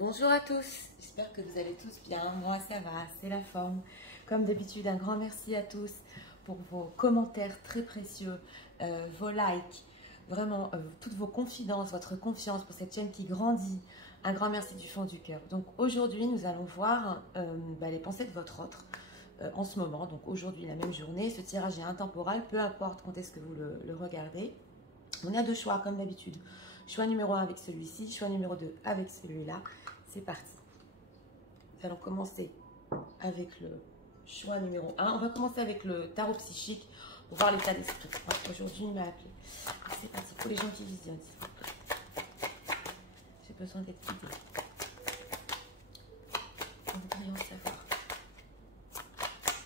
Bonjour à tous, j'espère que vous allez tous bien. Moi ça va, c'est la forme. Comme d'habitude, un grand merci à tous pour vos commentaires très précieux, vos likes, vraiment toutes vos confidences, votre confiance pour cette chaîne qui grandit. Un grand merci du fond du cœur. Donc aujourd'hui, nous allons voir les pensées de votre autre en ce moment. Donc aujourd'hui, la même journée, ce tirage est intemporel, peu importe quand est-ce que vous le regardez. On a deux choix comme d'habitude. Choix numéro 1 avec celui-ci, choix numéro 2 avec celui-là. C'est parti. Nous allons commencer avec le choix numéro 1. On va commencer avec le tarot psychique pour voir l'état d'esprit. Aujourd'hui, il m'a appelé. C'est parti pour les gens qui visionnent. J'ai besoin d'être guidée. Nous voudrions savoir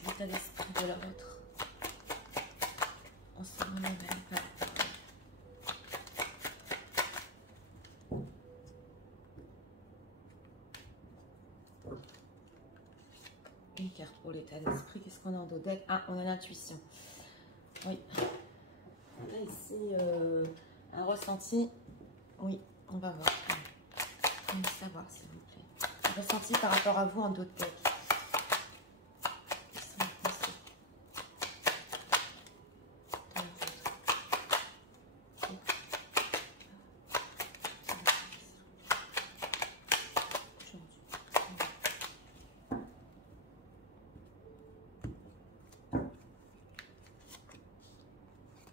l'état d'esprit de leur autre en ce moment même. Une carte pour l'état d'esprit. Qu'est-ce qu'on a en dos deck? Ah, on a l'intuition. Oui. On a ici un ressenti. Oui, on va voir. On va savoir, s'il vous plaît. Un ressenti par rapport à vous en dos de deck.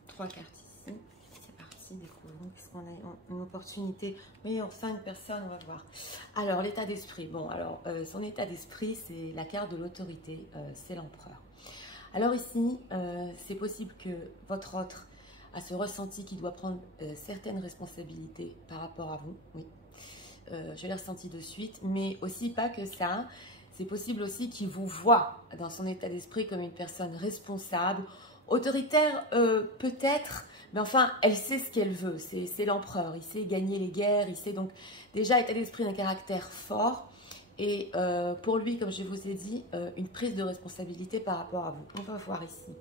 Trois cartes ici. C'est parti, découvrons. Qu'est-ce qu'on a? Une opportunité. Oui, enfin une personne, on va voir. Alors, l'état d'esprit. Bon, alors, son état d'esprit, c'est la carte de l'autorité. C'est l'empereur. Alors ici, c'est possible que votre autre a ce ressenti qui doit prendre certaines responsabilités par rapport à vous. Oui, je l'ai ressenti de suite. Mais aussi pas que ça. C'est possible aussi qu'il vous voit dans son état d'esprit comme une personne responsable, autoritaire peut-être, mais enfin, elle sait ce qu'elle veut. C'est l'empereur. Il sait gagner les guerres. Il sait donc déjà état d'esprit d'un caractère fort. Et pour lui, comme je vous ai dit, une prise de responsabilité par rapport à vous. On va voir ici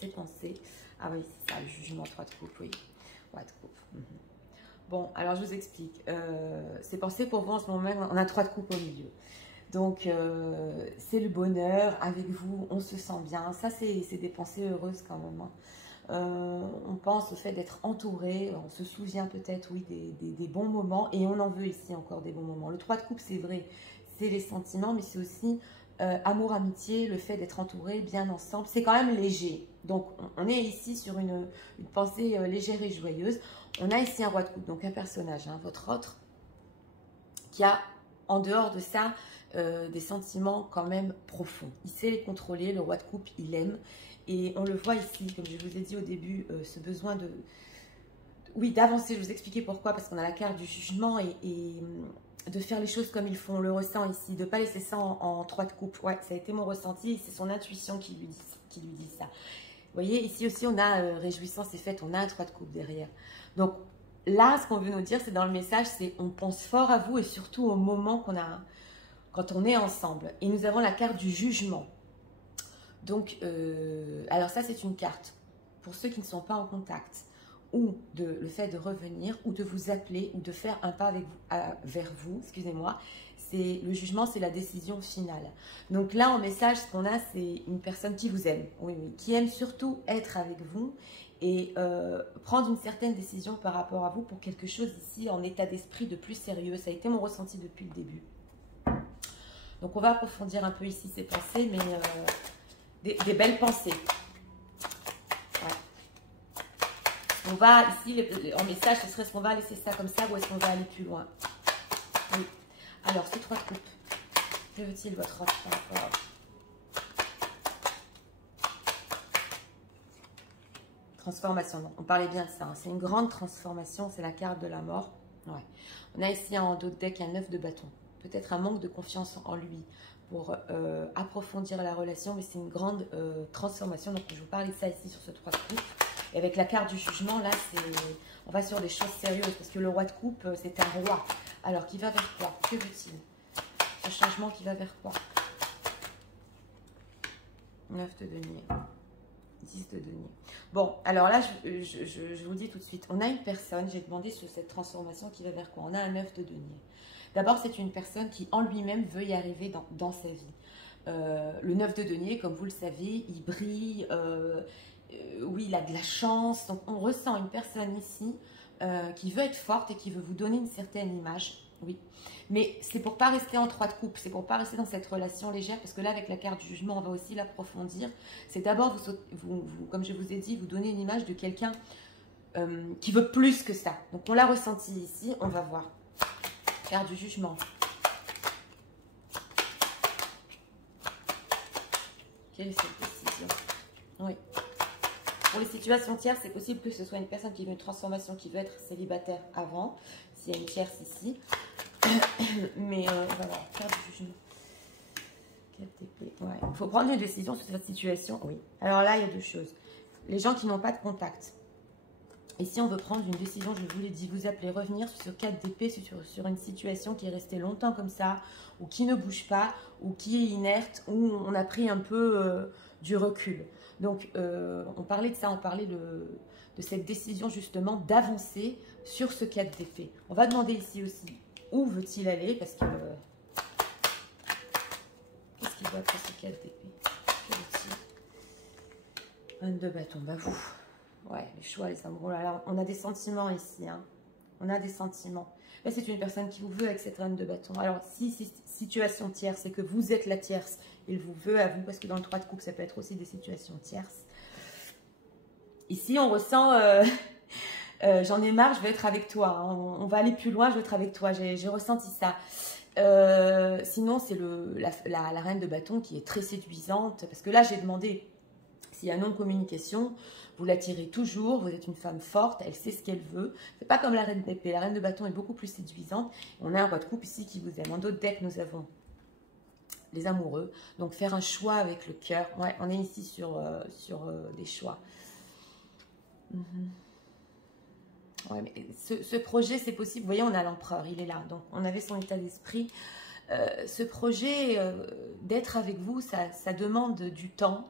ses pensées. Ah oui, c'est ça, le jugement, 3 de coupe, oui. Ouais, de coupe. Bon, alors je vous explique. Ses pensées pour vous en ce moment même, on a 3 de coupe au milieu. Donc, c'est le bonheur avec vous, on se sent bien. Ça, c'est des pensées heureuses quand même. On pense au fait d'être entouré, on se souvient peut-être, oui, des bons moments. Et on en veut ici encore des bons moments. Le 3 de coupe, c'est vrai, c'est les sentiments, mais c'est aussi amour, amitié, le fait d'être entouré, bien ensemble. C'est quand même léger. Donc, on est ici sur une pensée légère et joyeuse. On a ici un roi de coupe, donc un personnage, hein, votre autre, qui a, en dehors de ça, des sentiments quand même profonds. Il sait les contrôler, le roi de coupe, il aime. Et on le voit ici, comme je vous ai dit au début, ce besoin oui, d'avancer. Je vais vous expliquer pourquoi, parce qu'on a la carte du jugement et de faire les choses comme il faut. On le ressent ici, de ne pas laisser ça en 3 de coupe. Ouais, ça a été mon ressenti, c'est son intuition qui lui dit ça. Vous voyez, ici aussi, on a réjouissance et fête, on a un 3 de coupe derrière. Donc là, ce qu'on veut nous dire, c'est dans le message, c'est on pense fort à vous et surtout au moment qu'on a, quand on est ensemble. Et nous avons la carte du jugement. Donc, alors ça, c'est une carte pour ceux qui ne sont pas en contact, ou le fait de revenir, ou de vous appeler, ou de faire un pas avec vous, vers vous, excusez-moi. Le jugement, c'est la décision finale. Donc là, en message, ce qu'on a, c'est une personne qui vous aime, oui, oui, qui aime surtout être avec vous et prendre une certaine décision par rapport à vous pour quelque chose ici en état d'esprit de plus sérieux. Ça a été mon ressenti depuis le début. Donc on va approfondir un peu ici ces pensées, mais des belles pensées. Ouais. On va ici, en message, ce serait est-ce qu'on va laisser ça comme ça ou est-ce qu'on va aller plus loin? Oui. Alors, ces 3 de coupe, que veut-il votre offre par rapport à vous? Transformation, non, on parlait bien de ça. Hein. C'est une grande transformation, c'est la carte de la mort. Ouais. On a ici en dos de deck un 9 de bâton. Peut-être un manque de confiance en lui pour approfondir la relation, mais c'est une grande transformation. Donc, je vous parlais de ça ici sur ce 3 de coupe. Et avec la carte du jugement, là, on va sur des choses sérieuses parce que le roi de coupe, c'est un roi. Alors, qui va vers quoi? Que veut-il? Ce changement qui va vers quoi? 9 de denier. 10 de denier. Bon, alors là, je vous le dis tout de suite. On a une personne, j'ai demandé sur cette transformation qui va vers quoi? On a un 9 de denier. D'abord, c'est une personne qui, en lui-même, veut y arriver dans sa vie. Le 9 de denier, comme vous le savez, il brille, oui, il a de la chance. Donc, on ressent une personne ici qui veut être forte et qui veut vous donner une certaine image. Oui, mais c'est pour pas rester en 3 de coupe, c'est pour pas rester dans cette relation légère, parce que là, avec la carte du jugement, on va aussi l'approfondir. C'est d'abord, comme je vous ai dit, vous donner une image de quelqu'un qui veut plus que ça. Donc, on l'a ressenti ici, on va voir. Carte du jugement. Quelle est cette décision? Oui. Pour les situations tierces, c'est possible que ce soit une personne qui veut une transformation, qui veut être célibataire avant, s'il y a une tierce ici. Mais voilà, carte du jugement. Ouais. Il faut prendre une décision sur cette situation. Oui. Alors là, il y a deux choses. Les gens qui n'ont pas de contact. Ici, on veut prendre une décision, je vous l'ai dit, vous appelez revenir sur 4 d'épée, sur une situation qui est restée longtemps comme ça, ou qui ne bouge pas, ou qui est inerte, où on a pris un peu du recul. Donc, on parlait de ça, on parlait de cette décision justement d'avancer sur ce 4 d'épée. On va demander ici aussi, où veut-il aller, parce que... qu'est-ce qu'il doit être ce 4 d'épée? Un de bâton, bah vous... Ouais, les choix, les amoureux. Alors, on a des sentiments ici. Hein. On a des sentiments. Là, c'est une personne qui vous veut avec cette reine de bâton. Alors, si situation tierce, c'est que vous êtes la tierce, il vous veut à vous, parce que dans le 3 de coupe, ça peut être aussi des situations tierces. Ici, on ressent... j'en ai marre, je veux être avec toi. Hein. On va aller plus loin, je veux être avec toi. J'ai ressenti ça. Sinon, c'est la reine de bâton qui est très séduisante. Parce que là, j'ai demandé s'il y a non-communication. Vous l'attirez toujours, vous êtes une femme forte, elle sait ce qu'elle veut. C'est pas comme la reine d'épée, la reine de bâton est beaucoup plus séduisante. On a un roi de coupe ici qui vous aime. En d'autres decks, nous avons les amoureux. Donc faire un choix avec le cœur. Ouais, on est ici sur des choix. Ouais, mais ce projet, c'est possible. Vous voyez, on a l'empereur, il est là. Donc on avait son état d'esprit. Ce projet d'être avec vous, ça demande du temps.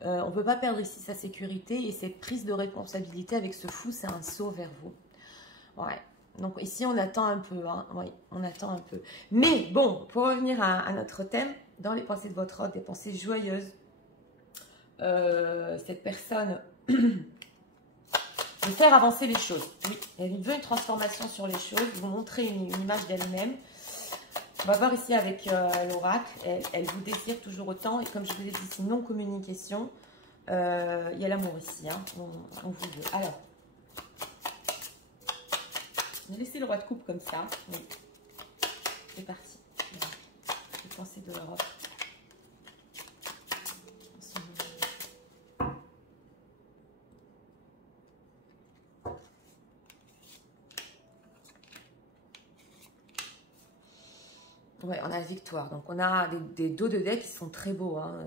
On ne peut pas perdre ici sa sécurité et cette prise de responsabilité avec ce fou, c'est un saut vers vous. Ouais. Donc ici, on attend un peu. Hein. Oui, on attend un peu. Mais bon, pour revenir à notre thème, dans les pensées de votre hôte, des pensées joyeuses, cette personne veut faire avancer les choses. Oui, elle veut une transformation sur les choses, vous montrer une image d'elle-même. On va voir ici avec l'oracle, elle vous désire toujours autant. Et comme je vous ai dit ici, non-communication, il y a l'amour ici. Hein, on vous veut. Alors, on a laissé le roi de coupe comme ça. Oui. C'est parti. Les pensées de l'Europe. Ouais, on a la victoire. Donc, on a des dos de deck qui sont très beaux. Hein.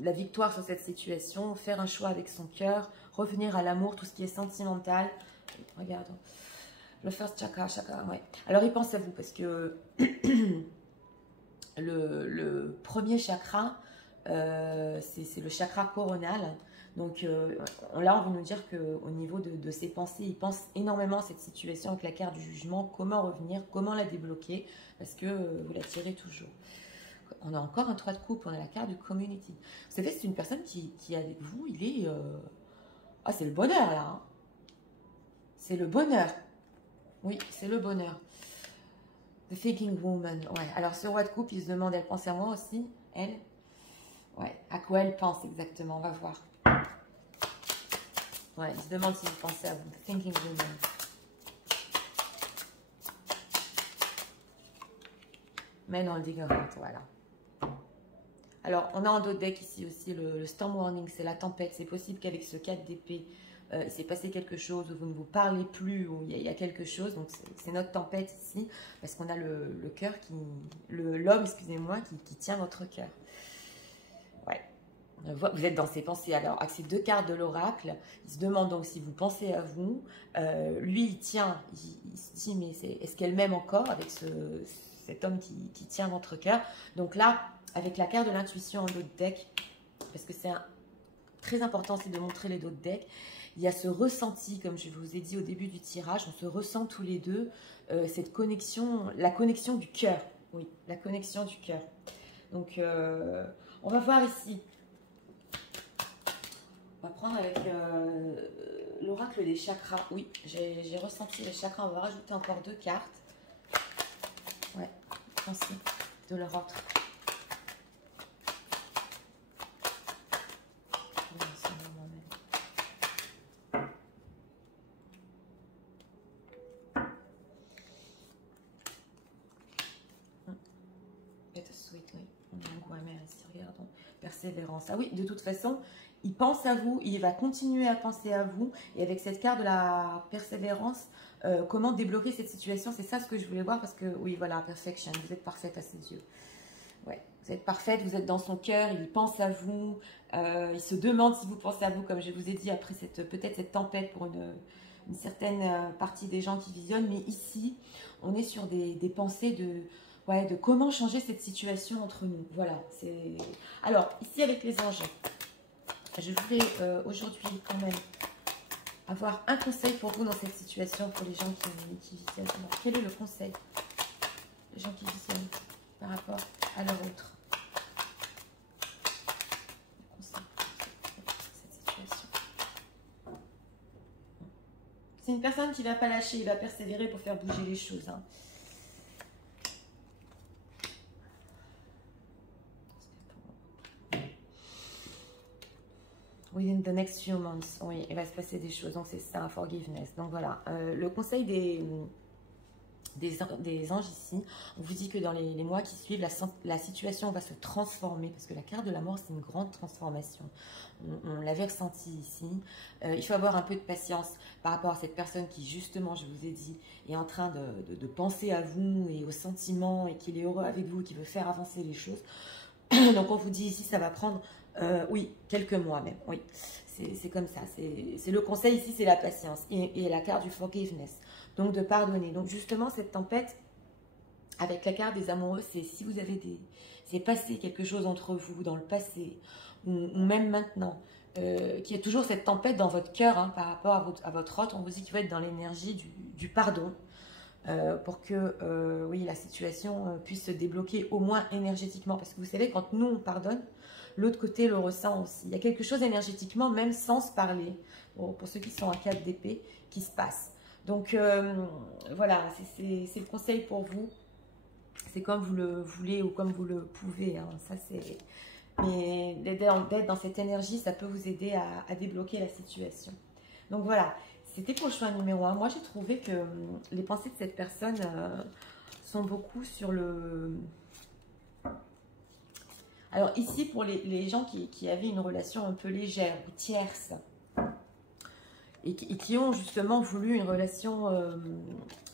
La victoire sur cette situation, faire un choix avec son cœur, revenir à l'amour, tout ce qui est sentimental. Regarde, le first chakra, ouais. Alors, il pense à vous parce que le premier chakra, c'est le chakra coronal. Donc là, on veut nous dire qu'au niveau de ses pensées, il pense énormément à cette situation avec la carte du jugement, comment revenir, comment la débloquer, parce que vous la tirez toujours. On a encore un 3 de coupe, on a la carte du community. Vous savez, c'est une personne qui est avec vous, il est... Ah, c'est le bonheur, là. Hein. C'est le bonheur. Oui, c'est le bonheur. The Thinking Woman. Ouais. Alors, ce roi de coupe, il se demande, elle pense à moi aussi, elle. Ouais, à quoi elle pense exactement, on va voir. Ouais, il se demande si vous pensez à vous. The Thinking Woman. Mais non, le Digger, voilà. Alors, on a en d'autres decks ici aussi le Storm Warning, c'est la tempête. C'est possible qu'avec ce 4 d'épée, il s'est passé quelque chose, où vous ne vous parlez plus, où il y a quelque chose. Donc, c'est notre tempête ici, parce qu'on a le cœur l'homme, excusez-moi, qui tient votre cœur. Ouais. Vous êtes dans ses pensées. Alors, avec ces deux cartes de l'oracle, il se demande donc si vous pensez à vous. Lui, il tient, il se dit, mais est-ce qu'elle m'aime encore avec cet homme qui tient votre cœur? Donc là, avec la carte de l'intuition en d'autres decks, parce que c'est très important, c'est de montrer les d'autres decks. il y a ce ressenti, comme je vous ai dit au début du tirage, on se ressent tous les deux, cette connexion, la connexion du cœur. Oui, la connexion du cœur. Donc, on va voir ici. On va prendre avec l'oracle des chakras. Oui, j'ai ressenti les chakras. On va rajouter encore 2 cartes. Ouais, pensez de leur autre. Persévérance. Ah oui, de toute façon, il pense à vous, il va continuer à penser à vous. Et avec cette carte de la persévérance, comment débloquer cette situation, c'est ça ce que je voulais voir parce que, oui, voilà, perfection, vous êtes parfaite à ses yeux. Ouais, vous êtes parfaite, vous êtes dans son cœur, il pense à vous, il se demande si vous pensez à vous, comme je vous ai dit, après peut-être cette tempête pour une certaine partie des gens qui visionnent. Mais ici, on est sur des pensées de comment changer cette situation entre nous. Voilà, c'est... Alors, ici avec les anges, je voulais aujourd'hui quand même avoir un conseil pour vous dans cette situation, pour les gens qui visionnent. Alors, quel est le conseil des gens qui visionnent par rapport à leur autre? Le conseil pour cette situation. C'est une personne qui ne va pas lâcher, il va persévérer pour faire bouger les choses. Hein. Within the next few months, oui, il va se passer des choses, donc c'est ça, forgiveness. Donc voilà, le conseil des anges ici, on vous dit que dans les mois qui suivent, la situation va se transformer, parce que la carte de la mort, c'est une grande transformation. On l'avait ressenti ici. Il faut avoir un peu de patience par rapport à cette personne qui, justement, je vous ai dit, est en train de penser à vous et aux sentiments, et qu'il est heureux avec vous, qui veut faire avancer les choses. Donc on vous dit ici, ça va prendre... oui, quelques mois même, oui, c'est comme ça, c'est le conseil ici, c'est la patience, et la carte du forgiveness, donc de pardonner. Donc justement, cette tempête, avec la carte des amoureux, c'est si vous avez c'est passé quelque chose entre vous, dans le passé, ou même maintenant, qu'il y a toujours cette tempête dans votre cœur, hein, par rapport à votre hôte, on vous dit qu'il va être dans l'énergie du pardon, pour que oui, la situation puisse se débloquer au moins énergétiquement. Parce que vous savez, quand nous, on pardonne, l'autre côté le ressent aussi. Il y a quelque chose énergétiquement, même sans se parler, pour ceux qui sont à 4 d'épée, qui se passe. Donc, voilà, c'est le conseil pour vous. C'est comme vous le voulez ou comme vous le pouvez. Hein. Ça, c'est... Mais d'être dans cette énergie, ça peut vous aider à débloquer la situation. Donc, voilà. C'était pour le choix numéro 1. Moi, j'ai trouvé que les pensées de cette personne sont beaucoup sur le... Alors ici, pour les gens qui avaient une relation un peu légère ou tierce, et qui ont justement voulu une relation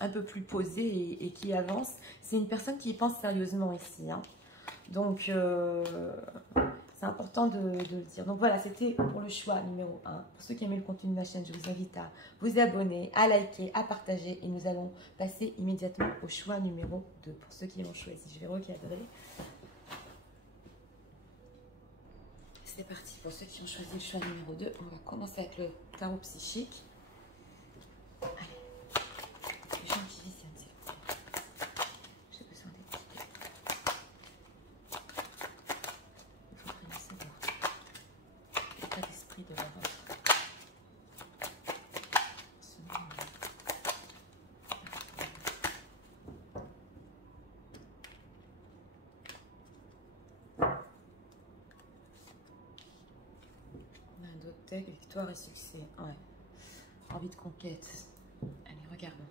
un peu plus posée et qui avance, c'est une personne qui y pense sérieusement ici. Hein. Donc... c'est important de le dire. Donc voilà, c'était pour le choix numéro 1. Pour ceux qui aiment le contenu de ma chaîne, je vous invite à vous abonner, à liker, à partager. Et nous allons passer immédiatement au choix numéro 2. Pour ceux qui l'ont choisi, je vais recadrer. C'est parti. Pour ceux qui ont choisi le choix numéro 2, on va commencer avec le tarot psychique. Allez, les gens qui visionnent. Victoire et succès, ouais. Envie de conquête. Allez, regardons.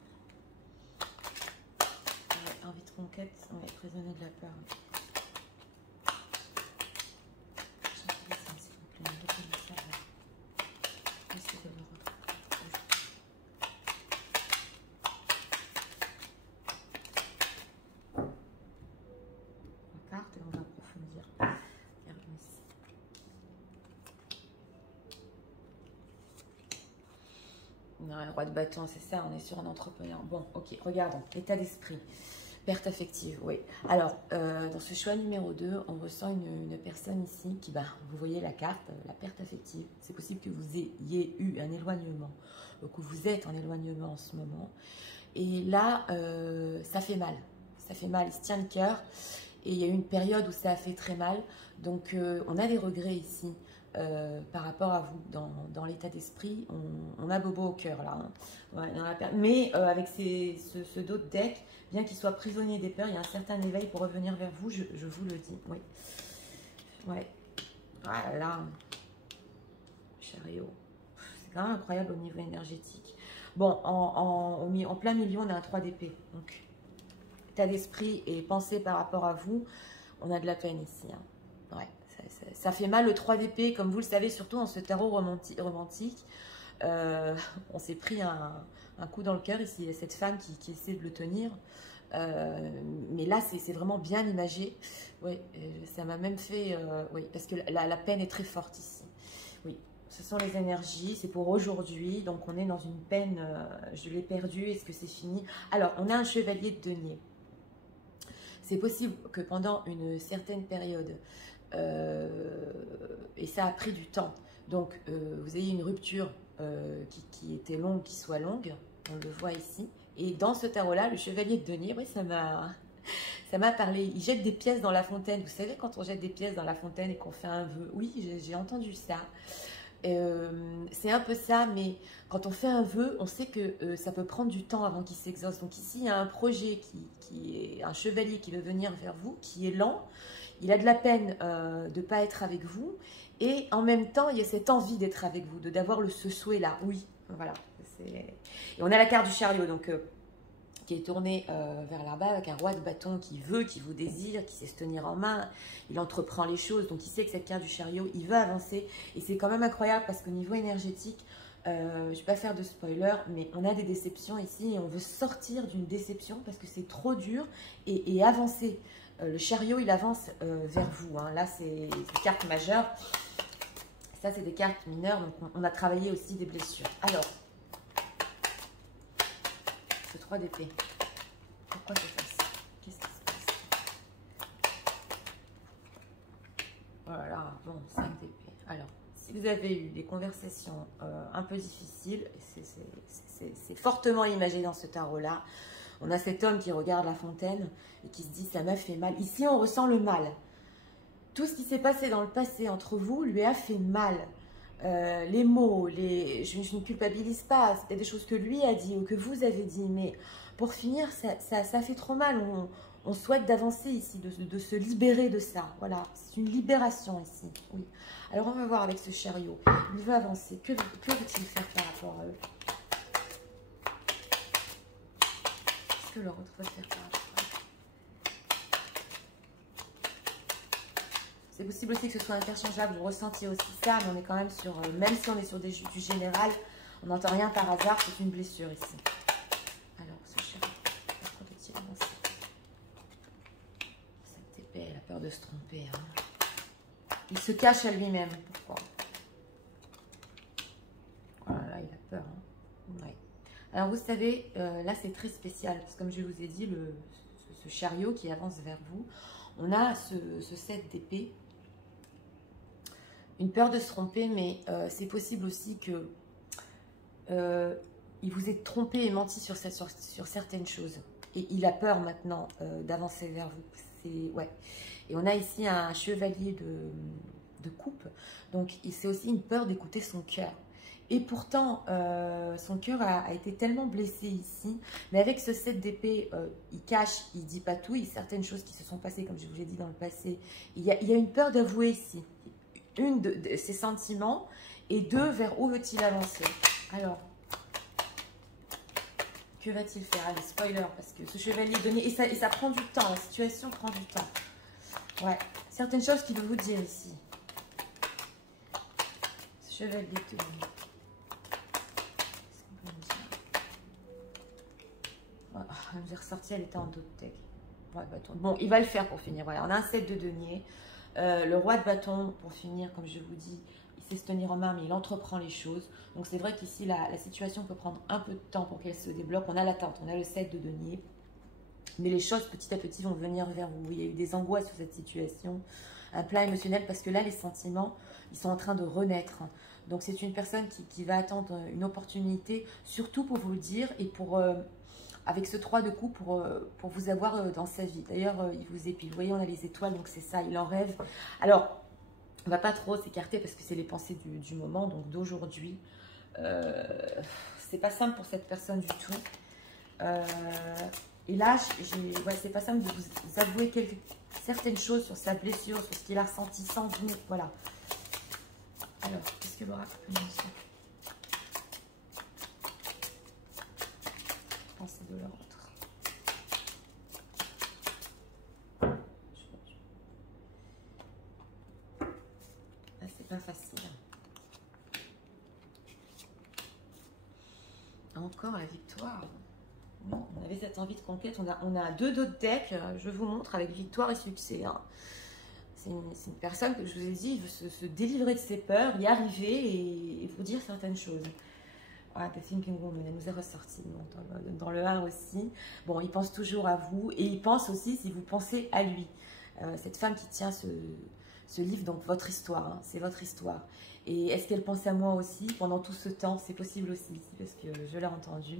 Ouais, envie de conquête, ouais, prisonnier de la peur. Carte et on va approfondir. Regardons ici. Non, un roi de bâton, c'est ça, on est sur un entrepreneur. Bon, ok, regardons, l'état d'esprit. Perte affective, oui. Alors, dans ce choix numéro 2, on ressent une personne ici qui, vous voyez la carte, la perte affective. C'est possible que vous ayez eu un éloignement, que vous êtes en éloignement en ce moment. Et là, ça fait mal. Ça fait mal, il se tient le cœur. Et il y a eu une période où ça a fait très mal. Donc, on a des regrets ici par rapport à vous dans l'état d'esprit. On a bobo au cœur, là. Hein. Ouais, mais avec ce dos de deck, bien qu'il soit prisonnier des peurs, il y a un certain éveil pour revenir vers vous, je vous le dis. Oui. Ouais. Voilà. Chariot. C'est quand même incroyable au niveau énergétique. Bon, en plein milieu, on a un 3 d'épée. Donc, état d'esprit et pensée par rapport à vous, on a de la peine ici. Hein. Ouais, ça fait mal le 3 d'épée, comme vous le savez, surtout en ce tarot romantique. On s'est pris un coup dans le cœur ici. Il y a cette femme qui essaie de le tenir. Mais là, c'est vraiment bien imagé. Oui, ça m'a même fait... oui, parce que la peine est très forte ici. Oui, ce sont les énergies. C'est pour aujourd'hui. Donc, on est dans une peine. Je l'ai perdu. Est-ce que c'est fini? Alors, on a un chevalier de denier. C'est possible que pendant une certaine période, et ça a pris du temps, donc vous ayez une rupture qui était longue, qui soit longue, on le voit ici. Et dans ce tarot-là, le chevalier de denier, oui, ça m'a parlé. Il jette des pièces dans la fontaine. Vous savez, quand on jette des pièces dans la fontaine et qu'on fait un vœu, oui, j'ai entendu ça. C'est un peu ça, mais quand on fait un vœu, on sait que ça peut prendre du temps avant qu'il s'exauce. Donc ici, il y a un projet qui est un chevalier qui veut venir vers vous, qui est lent. Il a de la peine de ne pas être avec vous. Et en même temps, il y a cette envie d'être avec vous, d'avoir ce souhait-là. Oui, voilà. Et on a la carte du chariot, donc qui est tourné vers là-bas avec un roi de bâton qui veut, qui vous désire, qui sait se tenir en main. Il entreprend les choses, donc il sait que cette carte du chariot, il veut avancer. Et c'est quand même incroyable parce qu'au niveau énergétique, je ne vais pas faire de spoiler, mais on a des déceptions ici et on veut sortir d'une déception parce que c'est trop dur et avancer. Le chariot, il avance vers vous. Hein. Là, c'est des cartes majeures. Ça, c'est des cartes mineures, donc on a travaillé aussi des blessures. Alors, ce 3 d'épée. Pourquoi c'est ça? Qu'est-ce qui se passe? Voilà, bon, 5 d'épée. Alors, si vous avez eu des conversations un peu difficiles, c'est fortement imagé dans ce tarot-là. On a cet homme qui regarde la fontaine et qui se dit « ça m'a fait mal ». Ici, on ressent le mal. Tout ce qui s'est passé dans le passé entre vous lui a fait mal. Les mots, je ne culpabilise pas, c'était des choses que lui a dit ou que vous avez dit, mais pour finir, ça fait trop mal. On souhaite d'avancer ici, de se libérer de ça. Voilà, c'est une libération ici. Oui. Alors on va voir avec ce chariot. Il veut avancer. Que veut-il faire par rapport à eux? Qu'est-ce que l'autre veut faire par rapport à eux? C'est possible aussi que ce soit interchangeable, vous ressentiez aussi ça, mais on est quand même sur, même si on est sur du général, on n'entend rien par hasard, c'est une blessure ici. Alors, ce chariot, pourquoi peut-il avancer? Cette épée, elle a peur de se tromper. Hein. Il se cache à lui-même, pourquoi? Voilà, il a peur. Hein. Ouais. Alors, vous savez, là, c'est très spécial, parce que comme je vous ai dit, ce chariot qui avance vers vous, on a ce 7 d'épée. Une peur de se tromper, mais c'est possible aussi que il vous ait trompé et menti sur certaines choses. Et il a peur maintenant d'avancer vers vous. Ouais. Et on a ici un chevalier de coupe. Donc, c'est aussi une peur d'écouter son cœur. Et pourtant, son cœur a été tellement blessé ici. Mais avec ce 7 d'épée, il cache, il ne dit pas tout. Il y a certaines choses qui se sont passées, comme je vous l'ai dit dans le passé. Il y a une peur d'avouer ici. Une de ses sentiments. Et deux, vers où veut-il avancer? Alors, que va-t-il faire? Allez, spoiler, parce que ce chevalier donné... Et ça prend du temps, la situation prend du temps. Ouais, certaines choses qu'il veut vous dire ici. Ce chevalier donné. J'ai ressorti, elle était en dos de tech. Ouais, bâton. Bon, il va le faire pour finir. Voilà, on a un 7 de denier. Le roi de bâton, pour finir, comme je vous dis, il sait se tenir en main, mais il entreprend les choses. Donc c'est vrai qu'ici, la situation peut prendre un peu de temps pour qu'elle se débloque. On a l'attente, on a le 7 de denier. Mais les choses, petit à petit, vont venir vers vous. Il y a eu des angoisses sur cette situation, un plan émotionnel, parce que là, les sentiments, ils sont en train de renaître. Donc, c'est une personne qui va attendre une opportunité, surtout pour vous le dire, et pour, avec ce 3 de coupe, pour vous avoir dans sa vie. D'ailleurs, il vous épile. Vous voyez, on a les étoiles, donc c'est ça, il en rêve. Alors, on ne va pas trop s'écarter, parce que c'est les pensées du moment, donc d'aujourd'hui. C'est pas simple pour cette personne du tout. Et là, ouais, c'est pas simple de vous avouer certaines choses sur sa blessure, sur ce qu'il a ressenti sans vous. Voilà. Alors, qu'est-ce que l'oracle peut nous dire? Pensez de l'autre. Ah, c'est pas facile. Encore la victoire. Oui, on avait cette envie de conquête. On a deux d'autres decks. Je vous montre avec victoire et succès. Hein. C'est une personne que je vous ai dit, il veut se délivrer de ses peurs, y arriver et vous dire certaines choses. Ah, The Thinking Woman, elle nous est ressortie dans le 1 aussi. Bon, il pense toujours à vous et il pense aussi si vous pensez à lui. Cette femme qui tient ce livre, donc votre histoire, hein, c'est votre histoire. Et est-ce qu'elle pense à moi aussi pendant tout ce temps? C'est possible aussi, parce que je l'ai entendu.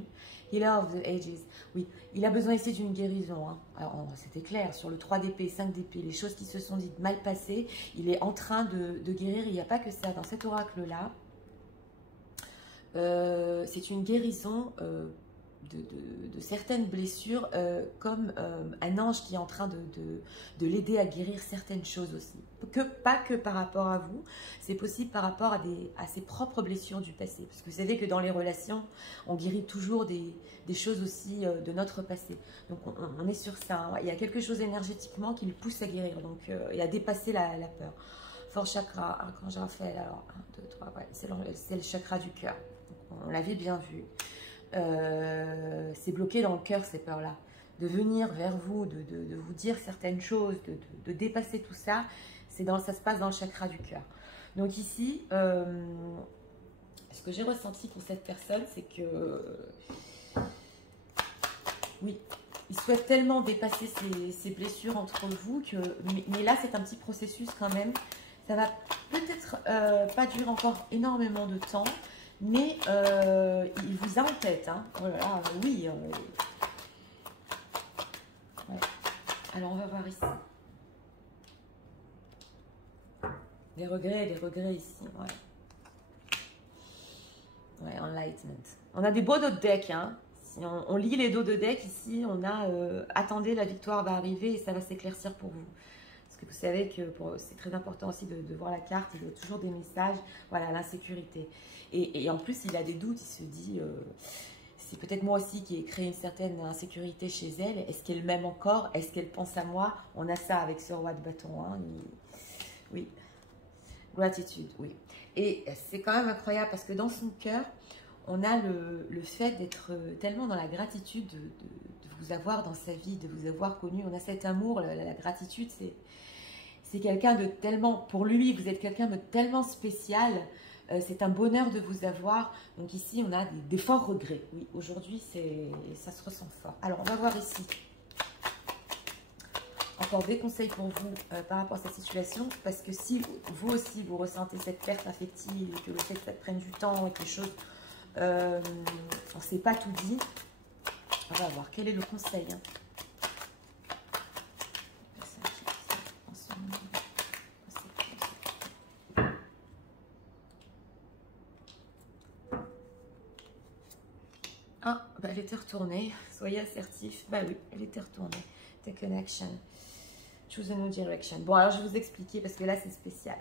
Healer of the Ages. Oui, il a besoin ici d'une guérison. Hein. Alors, c'était clair, sur le 3 d'épée, 5 d'épée, les choses qui se sont dites mal passées, il est en train de guérir. Il n'y a pas que ça dans cet oracle-là. C'est une guérison de certaines blessures, comme un ange qui est en train de l'aider à guérir certaines choses aussi. Pas que par rapport à vous, c'est possible par rapport à ses propres blessures du passé. Parce que vous savez que dans les relations, on guérit toujours des choses aussi de notre passé. Donc on est sur ça. Hein. Il y a quelque chose énergétiquement qui le pousse à guérir, donc, et à dépasser la peur. Fort chakra, archange Raphaël, alors 1, 2, 3, ouais, c'est le chakra du cœur. On l'avait bien vu. C'est bloqué dans le cœur, ces peurs-là. De venir vers vous, de vous dire certaines choses, de dépasser tout ça, ça se passe dans le chakra du cœur. Donc ici, ce que j'ai ressenti pour cette personne, c'est que, oui, il souhaite tellement dépasser ses blessures entre vous, mais là, c'est un petit processus quand même. Ça va peut-être pas durer encore énormément de temps, mais il vous a en tête. Hein. Oh là là, oui. Ouais. Alors, on va voir ici. Des regrets ici. Ouais, Enlightenment. On a des beaux dos de deck. Hein. Si on lit les dos de deck ici, on a attendez, la victoire va arriver et ça va s'éclaircir pour vous. Parce que vous savez que c'est très important aussi de voir la carte, il y a toujours des messages, voilà, l'insécurité. Et en plus, il a des doutes, il se dit, c'est peut-être moi aussi qui ai créé une certaine insécurité chez elle. Est-ce qu'elle m'aime encore? Est-ce qu'elle pense à moi? On a ça avec ce roi de bâton. Hein. Oui, gratitude, oui. Et c'est quand même incroyable parce que dans son cœur, on a le fait d'être tellement dans la gratitude de vous avoir dans sa vie, de vous avoir connu. On a cet amour, la gratitude, c'est quelqu'un de tellement, pour lui, vous êtes quelqu'un de tellement spécial. C'est un bonheur de vous avoir. Donc ici, on a des forts regrets. Oui, aujourd'hui, ça se ressent fort. Alors, on va voir ici. Encore des conseils pour vous par rapport à cette situation. Parce que si vous aussi, vous ressentez cette perte affective, que le fait que ça prenne du temps et que les choses... on ne s'est pas tout dit. On va voir quel est le conseil. Hein. Ah, bah elle était retournée. Soyez assertif. Bah oui, elle était retournée. Take an action. Choose a new direction. Bon, alors je vais vous expliquer parce que là, c'est spécial.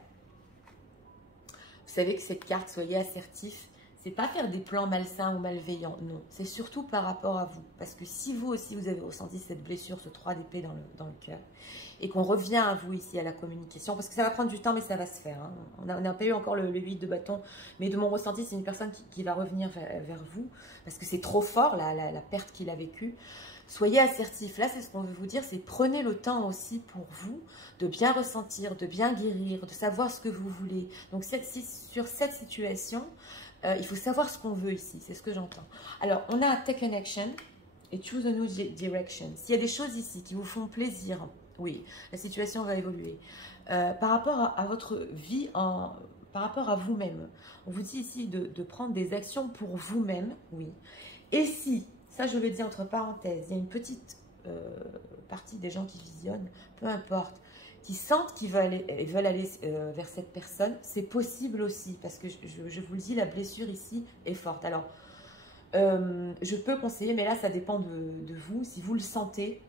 Vous savez que cette carte, soyez assertif, c'est pas faire des plans malsains ou malveillants. Non, c'est surtout par rapport à vous. Parce que si vous aussi, vous avez ressenti cette blessure, ce 3 d'épée dans le cœur, et qu'on revient à vous ici, à la communication, parce que ça va prendre du temps, mais ça va se faire. Hein. On n'a pas eu encore le 8 de bâton, mais de mon ressenti, c'est une personne qui va revenir vers vous, parce que c'est trop fort, la perte qu'il a vécue. Soyez assertif. Là, c'est ce qu'on veut vous dire, c'est prenez le temps aussi pour vous de bien ressentir, de bien guérir, de savoir ce que vous voulez. Donc, sur cette situation, il faut savoir ce qu'on veut ici, c'est ce que j'entends. Alors, on a un take an action. et choose a new direction. S'il y a des choses ici qui vous font plaisir, oui, la situation va évoluer. Par rapport à votre vie, par rapport à vous-même, on vous dit ici de prendre des actions pour vous-même, oui. Et si, ça je le dis entre parenthèses, il y a une petite partie des gens qui visionnent, peu importe, qui sentent qu'ils veulent aller vers cette personne, c'est possible aussi, parce que je vous le dis, la blessure ici est forte. Alors, je peux conseiller, mais là, ça dépend de vous. Si vous le sentez,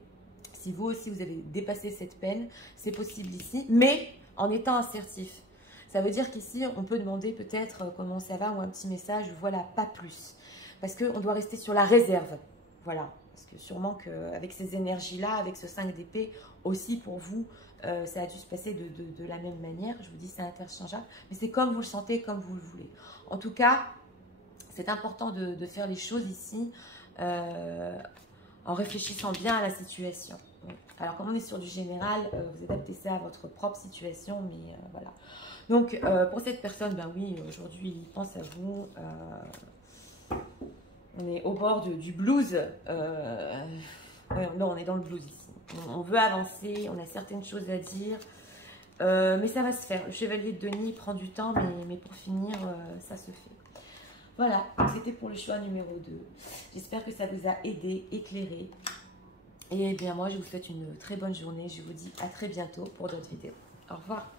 si vous aussi, vous avez dépassé cette peine, c'est possible ici, mais en étant assertif. Ça veut dire qu'ici, on peut demander peut-être comment ça va ou un petit message, voilà, pas plus. Parce qu'on doit rester sur la réserve, voilà. Parce que sûrement qu'avec ces énergies-là, avec ce 5 d'épée, aussi pour vous, ça a dû se passer de la même manière. Je vous dis, c'est interchangeable, mais c'est comme vous le sentez, comme vous le voulez. En tout cas, c'est important de faire les choses ici en réfléchissant bien à la situation. Alors, comme on est sur du général, vous adaptez ça à votre propre situation, mais voilà. Donc, pour cette personne, ben oui, aujourd'hui, il pense à vous. On est au bord du blues. Non, on est dans le blues ici. On veut avancer, on a certaines choses à dire. Mais ça va se faire. Le chevalier de Denis prend du temps, mais pour finir, ça se fait. Voilà, c'était pour le choix numéro 2. J'espère que ça vous a aidé, éclairé. Et bien moi, je vous souhaite une très bonne journée. Je vous dis à très bientôt pour d'autres vidéos. Au revoir.